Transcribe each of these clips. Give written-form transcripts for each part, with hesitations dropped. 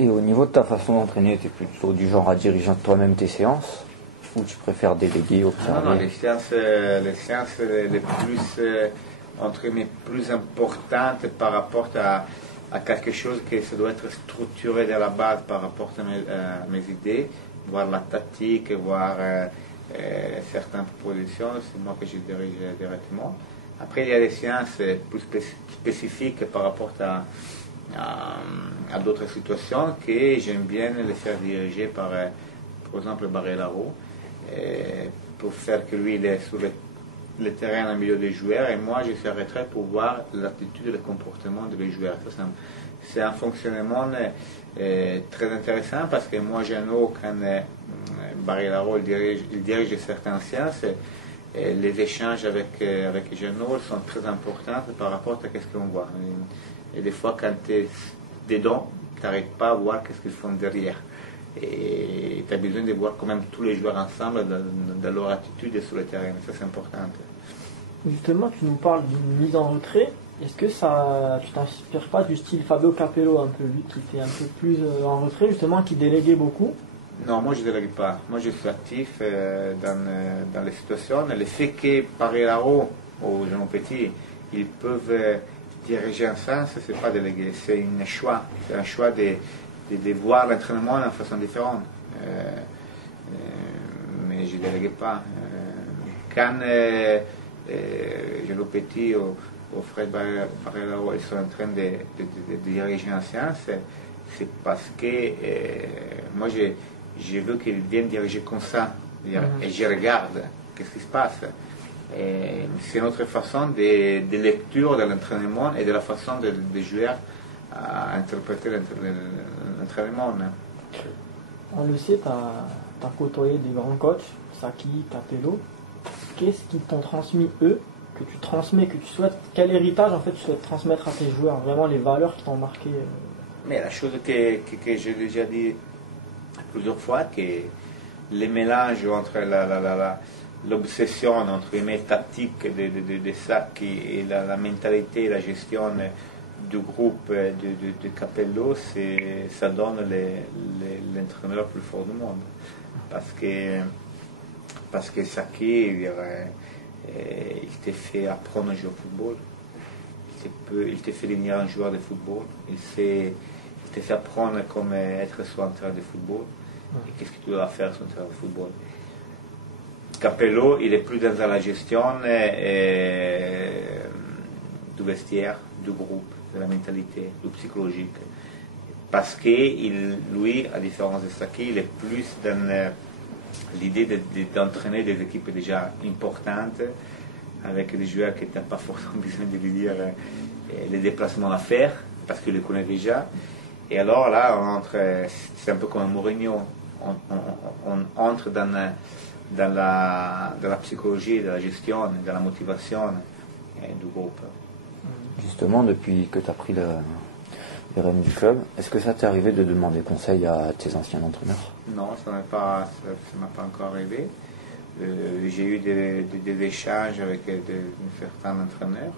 Et au niveau de ta façon d'entraîner, tu es plutôt du genre à diriger toi-même tes séances ou tu préfères déléguer, observer? Non, les séances les plus, entre guillemets, plus importantes par rapport à quelque chose que ça doit être structuré de la base par rapport à mes idées, voir la tactique, voir certaines propositions, c'est moi que je dirige directement. Après, il y a des séances plus spécifiques par rapport à d'autres situations que j'aime bien les faire diriger par exemple, Barry Laro, pour faire que lui il est sur le terrain au milieu des joueurs et moi je suis en retrait pour voir l'attitude et le comportement des joueurs. C'est un fonctionnement très intéressant parce que moi Jeannot, quand Barry Laro il dirige certaines séances, les échanges avec Jeannot sont très importants par rapport à ce qu'on voit. Et des fois, quand tu es dedans, tu n'arrives pas à voir ce qu'ils font derrière. Et tu as besoin de voir quand même tous les joueurs ensemble dans leur attitude sur le terrain. Ça, c'est important. Justement, tu nous parles d'une mise en retrait. Est-ce que tu t'inspires pas du style Fabio Capello, un peu, lui qui était un peu plus en retrait, justement, qui déléguait beaucoup? Non, moi je ne délègue pas. Moi je suis actif dans les situations. Le fait que Barry Laro ou Jean Petit, ils peuvent diriger un sens, ce n'est pas délégué. C'est un choix. C'est un choix de voir l'entraînement d'une façon différente. Mais je ne délégue pas. Quand Jean Petit ou Fred Barry Laro ils sont en train de diriger un sens, c'est parce que moi j'ai vu qu'ils viennent diriger comme ça, et je regarde qu'est-ce qui se passe. C'est notre façon de lecture de l'entraînement et de la façon des joueurs à interpréter l'entraînement. On le sait, tu as côtoyé des grands coachs, Saki, Capello. Qu'est-ce qu'ils t'ont transmis eux, que tu transmets, que tu souhaites, quel héritage en fait tu souhaites transmettre à tes joueurs, vraiment les valeurs qui t'ont marqué? Mais la chose que j'ai déjà dit plusieurs fois, que les mélanges entre l'obsession entre les tactiques de Sacchi et la mentalité et la gestion du groupe de Capello, ça donne l'entraîneur le plus fort du monde. Parce que Sacchi, il t'a fait apprendre à jouer au football. Il t'a fait devenir un joueur de football. Il t'a fait apprendre comment être sur un terrain de football. Et qu'est-ce que tu dois faire sur un terrain de football. Capello, il est plus dans la gestion du vestiaire, du groupe, de la mentalité, du psychologique. Parce que lui, à différence de Sacchi, il est plus dans l'idée d'entraîner des équipes déjà importantes, avec des joueurs qui n'ont pas forcément besoin de lui dire les déplacements à faire, parce qu'il les connaît déjà. Et alors là, c'est un peu comme un Mourinho, on entre dans la psychologie, de la gestion, de la motivation du groupe. Justement, depuis que tu as pris les rênes du club, est-ce que ça t'est arrivé de demander conseil à tes anciens entraîneurs? Non, ça ne m'a pas encore arrivé. J'ai eu des échanges avec certains entraîneurs,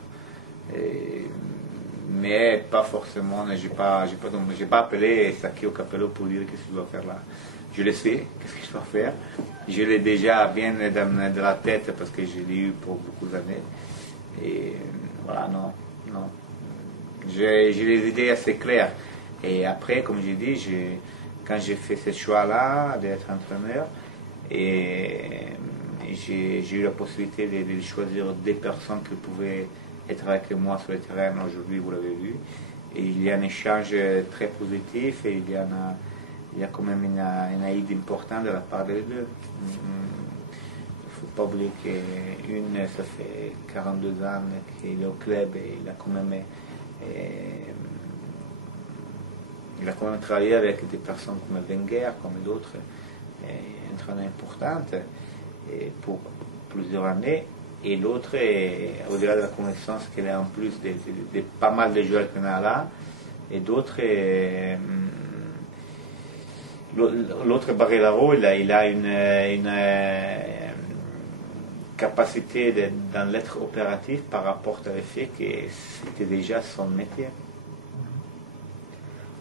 mais pas forcément, je n'ai pas appelé Sacchi ou Capello pour dire qu'est-ce que je dois faire là. Je le sais, qu'est-ce que je dois faire. Je l'ai déjà bien dans la tête parce que je l'ai eu pour beaucoup d'années. Et voilà, non. J'ai les idées assez claires. Et après, comme j'ai dit, quand j'ai fait ce choix-là d'être entraîneur, et j'ai eu la possibilité de choisir des personnes qui pouvaient être avec moi sur le terrain. Aujourd'hui, vous l'avez vu. Et il y a un échange très positif et il y a quand même une aide importante de la part des deux. Il ne faut pas oublier qu'une, ça fait 42 ans qu'il est au club et il a quand même travaillé avec des personnes comme Wenger, comme d'autres, entraîneurs importantes pour plusieurs années. Et l'autre, au-delà de la connaissance qu'elle a en plus de pas mal de joueurs qu'on a là, et d'autres, l'autre Barry Laro, il a une capacité dans l'être opératif par rapport au fait que c'était déjà son métier.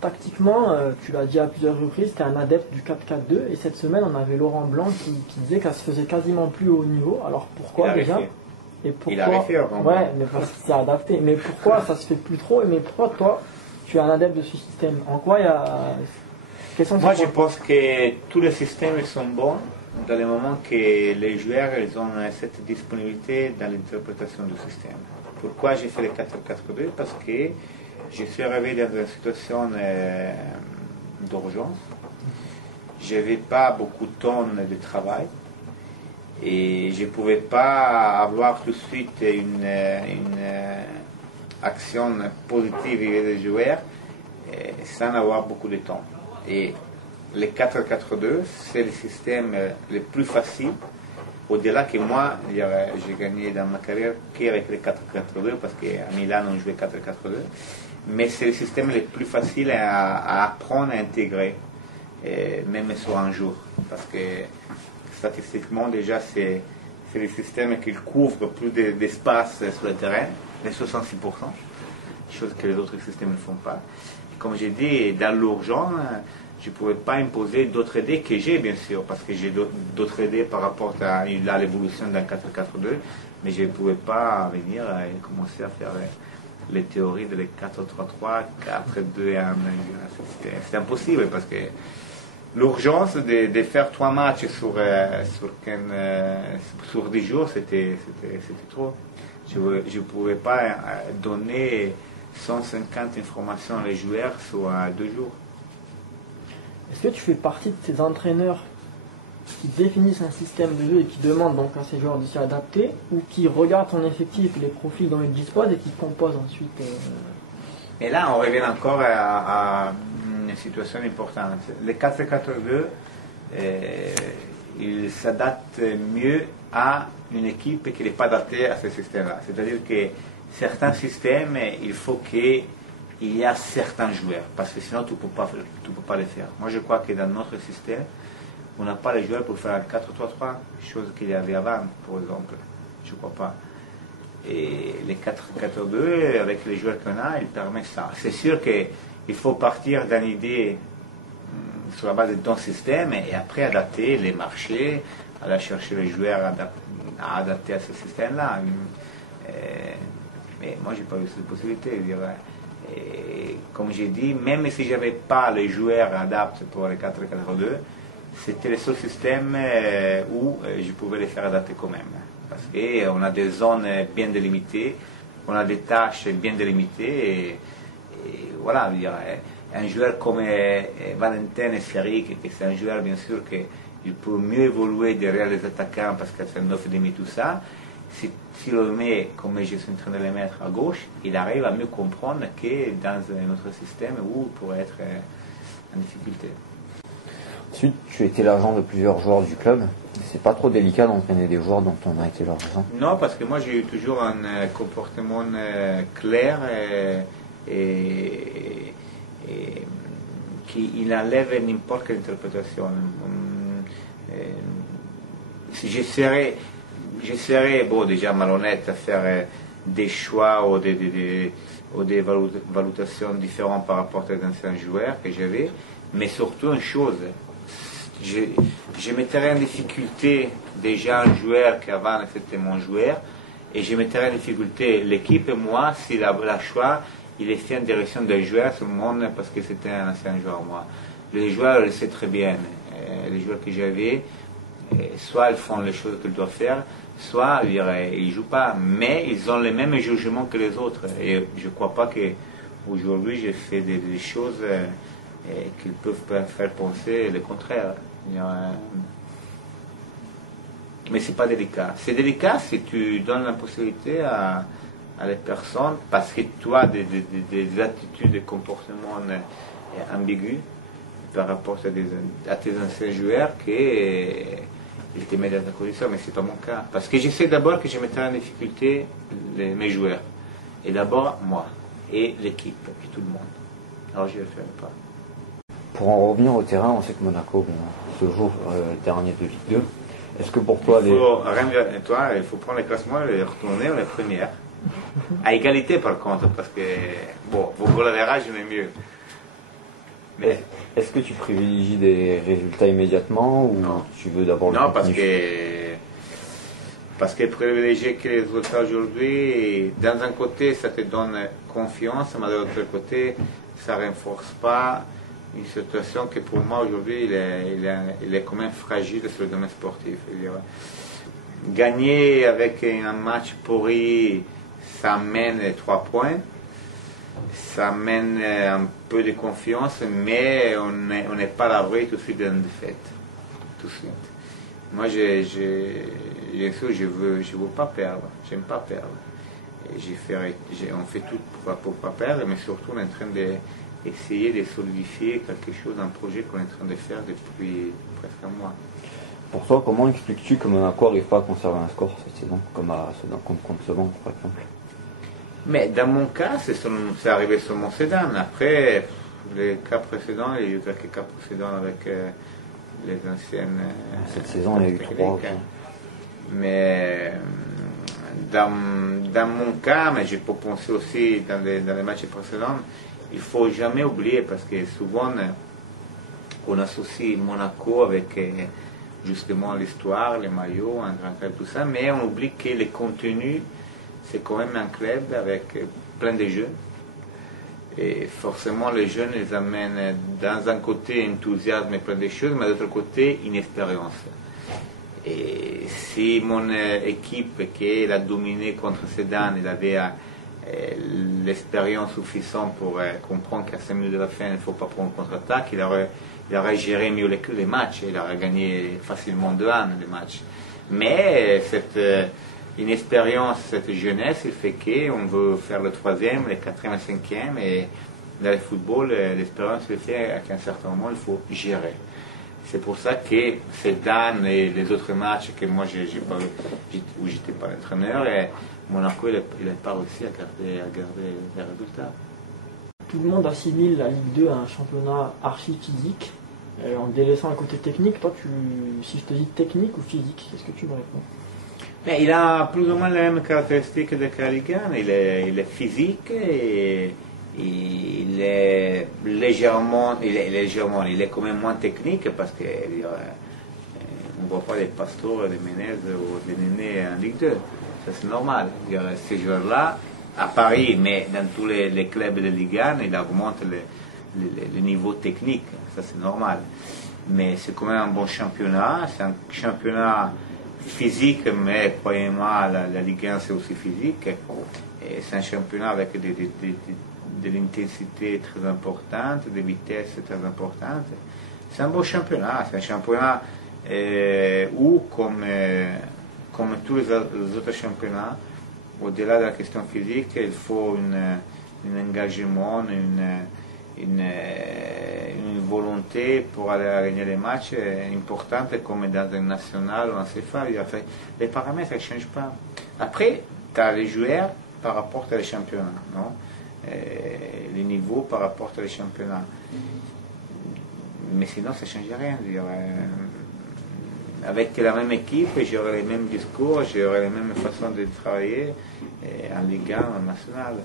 tactiquement, tu l'as dit à plusieurs reprises, tu es un adepte du 4-4-2 et cette semaine on avait Laurent Blanc qui disait qu'elle se faisait quasiment plus au haut niveau. Alors pourquoi déjà? Et pourquoi... Il a réussi, ouais, mais parce qu'il s'est adapté. Mais pourquoi ça se fait plus trop? Et mais pourquoi toi, tu es un adepte de ce système? En quoi il y a... Moi je pense que tous les systèmes sont bons dans le moment que les joueurs ils ont cette disponibilité dans l'interprétation du système. Pourquoi j'ai fait le 4-4-2? Parce que je suis arrivé dans une situation d'urgence. Je n'avais pas beaucoup de temps de travail et je ne pouvais pas avoir tout de suite une action positive des joueurs sans avoir beaucoup de temps. Et le 4-4-2, c'est le système le plus facile, au-delà que moi, j'ai gagné dans ma carrière qu'avec le 4-4-2, parce qu'à Milan, on jouait 4-4-2. Mais c'est le système le plus facile à apprendre, à intégrer, même sur un jour. Parce que statistiquement, déjà, c'est le système qui couvre plus d'espace sur le terrain, les 66%, chose que les autres systèmes ne font pas. Comme j'ai dit, dans l'urgence, je ne pouvais pas imposer d'autres idées que j'ai, bien sûr, parce que j'ai d'autres idées par rapport à l'évolution d'un 4-4-2, mais je ne pouvais pas venir et commencer à faire les théories de 4-3-3, 4-2-1. C'est impossible, parce que l'urgence de faire 3 matchs sur 10 jours, c'était trop. Je ne pouvais pas donner 150 informations aux joueurs sur 2 jours. Est-ce que tu fais partie de ces entraîneurs qui définissent un système de jeu et qui demandent donc à ces joueurs de s'y adapter, ou qui regardent ton effectif et les profils dont ils disposent et qui composent ensuite Et là, on revient encore à une situation importante. Le 4-4-2, il s'adapte mieux à une équipe qui n'est pas adaptée à ce système-là. C'est-à-dire que certains systèmes, il faut qu'il y ait certains joueurs, parce que sinon tu ne peux pas les faire. Moi, je crois que dans notre système, on n'a pas les joueurs pour faire un 4-3-3, chose qu'il y avait avant, par exemple. Je ne crois pas. Et les 4-4-2, avec les joueurs qu'on a, il permet ça. C'est sûr qu'il faut partir d'une idée sur la base de ton système et après adapter les marchés, aller chercher les joueurs à adapter à ce système-là. Mais moi, je n'ai pas eu cette possibilité. Et comme j'ai dit, même si je n'avais pas les joueurs adaptés pour les 4-4-2, c'était le seul système où je pouvais les faire adapter quand même. Parce qu'on a des zones bien délimitées, on a des tâches bien délimitées. Et voilà, un joueur comme Valentin Serric, c'est un joueur bien sûr qu'il peut mieux évoluer derrière les attaquants parce qu'il fait 9,5 tout ça. Si le met comme je suis en train de le mettre à gauche, il arrive à mieux comprendre que dans un autre système où il pourrait être en difficulté. Ensuite, tu étais l'agent de plusieurs joueurs du club. C'est pas trop délicat d'entraîner des joueurs dont on a été l'agent? Non, parce que moi j'ai eu toujours un comportement clair et qui enlève n'importe quelle interprétation. Je serais bon, déjà malhonnête à faire des choix ou des valutations différentes par rapport aux anciens joueurs que j'avais, mais surtout une chose, je mettrais en difficulté déjà un joueur qui avant c'était mon joueur, et je mettrais en difficulté l'équipe et moi si la choix il est fait en direction d'un joueur sur le monde parce que c'était un ancien joueur moi. Les joueurs le savent très bien, les joueurs que j'avais, soit ils font les choses qu'ils doivent faire, soit ils ne jouent pas, mais ils ont les mêmes jugements que les autres. Et je ne crois pas qu'aujourd'hui j'ai fait des choses qui peuvent faire penser le contraire. Mais ce n'est pas délicat. C'est délicat si tu donnes la possibilité à les personnes, parce que tu as des attitudes, des comportements ambigus par rapport à tes anciens joueurs qu'ils te mettent dans ta condition, mais ce n'est pas mon cas. Parce que j'essaie d'abord que je mettrai en difficulté mes joueurs. Et d'abord moi, et l'équipe, et tout le monde. Alors je ne le ferai pas. Pour en revenir au terrain, on sait que Monaco se joue dernier de Ligue 2. Est-ce que pour toi, il faut prendre les classements et les retourner les premières. À égalité par contre, parce que bon, vos goals average, mais mieux. Mais Est-ce que tu privilégies des résultats immédiatement ou Non. tu veux d'abord le non, contenu? parce que privilégier que les résultats aujourd'hui, d'un côté, ça te donne confiance, mais de l'autre côté, ça ne renforce pas une situation que pour moi aujourd'hui, il est quand même fragile sur le domaine sportif. Gagner avec un match pourri, ça amène 3 points, ça amène un peu de confiance, mais on n'est pas à l'abri tout de suite d'une défaite. Tout de suite. Moi, bien sûr, je veux pas perdre, j'aime pas perdre. Et on fait tout pour pas perdre, mais surtout on est en train d'essayer de solidifier quelque chose, un projet qu'on est en train de faire depuis presque un mois. Pour toi, comment expliques-tu que Monaco n'arrive pas à conserver un score cette saison, comme à contre Sedan par exemple? Mais dans mon cas, c'est arrivé sur mon Sedan. Après, les cas précédents, il y a eu quelques cas précédents avec les anciennes. Cette saison, il y a eu 3. Mais dans mon cas, mais j'ai pas pensé aussi dans les matchs précédents, il faut jamais oublier parce que souvent on associe Monaco avec justement l'histoire, les maillots, un grand club, tout ça, mais on oublie que le contenu, c'est quand même un club avec plein de jeunes. Et forcément, les jeunes, ils amènent dans un côté enthousiasme et plein de choses, mais de l'autre côté, inexpérience. Et si mon équipe qui a dominé contre Sedan, il avait l'expérience suffisante pour comprendre qu'à 5 minutes de la fin, il ne faut pas prendre contre-attaque, il aurait géré mieux les matchs, il aurait gagné facilement 2-1 les matchs. Mais cette inexpérience, cette jeunesse, il fait qu'on veut faire le 3e, le 4e, le 5e, et dans le football, l'expérience le fait qu'à un certain moment, il faut gérer. C'est pour ça que Sedan et les autres matchs que moi, où j'étais pas l'entraîneur, et Monaco, il n'a pas réussi à garder les résultats. Tout le monde assimile la Ligue 2 à un championnat archi-physique, en délaissant un côté technique. Toi, si je te dis technique ou physique, qu'est-ce que tu me réponds? Mais il a plus ou moins les mêmes caractéristiques de la Ligue 1. Il est physique et il est légèrement, il est quand même moins technique parce qu'on ne voit pas les Pastors, les Menez ou les Nénés en Ligue 2. Ça c'est normal. Ces joueurs-là, à Paris, mais dans tous les clubs de Ligue 1, il augmente le niveau technique. Ça c'est normal. Mais c'est quand même un bon championnat. C'est un championnat physique, mais croyez-moi, la Ligue 1 c'est aussi physique. Et c'est un championnat avec de l'intensité très importante, des vitesses très importantes. C'est un beau championnat. C'est un championnat où, comme tous les autres championnats, au-delà de la question physique, il faut un engagement, une volonté pour aller gagner les matchs importantes comme dans un national ou un CFA. Les paramètres ne changent pas. Après, tu as les joueurs par rapport aux championnats, non? Les niveaux par rapport aux championnats. Mais sinon, ça ne change rien. Avec la même équipe, j'aurai les mêmes discours, j'aurai les mêmes façons de travailler en Ligue 1, en national.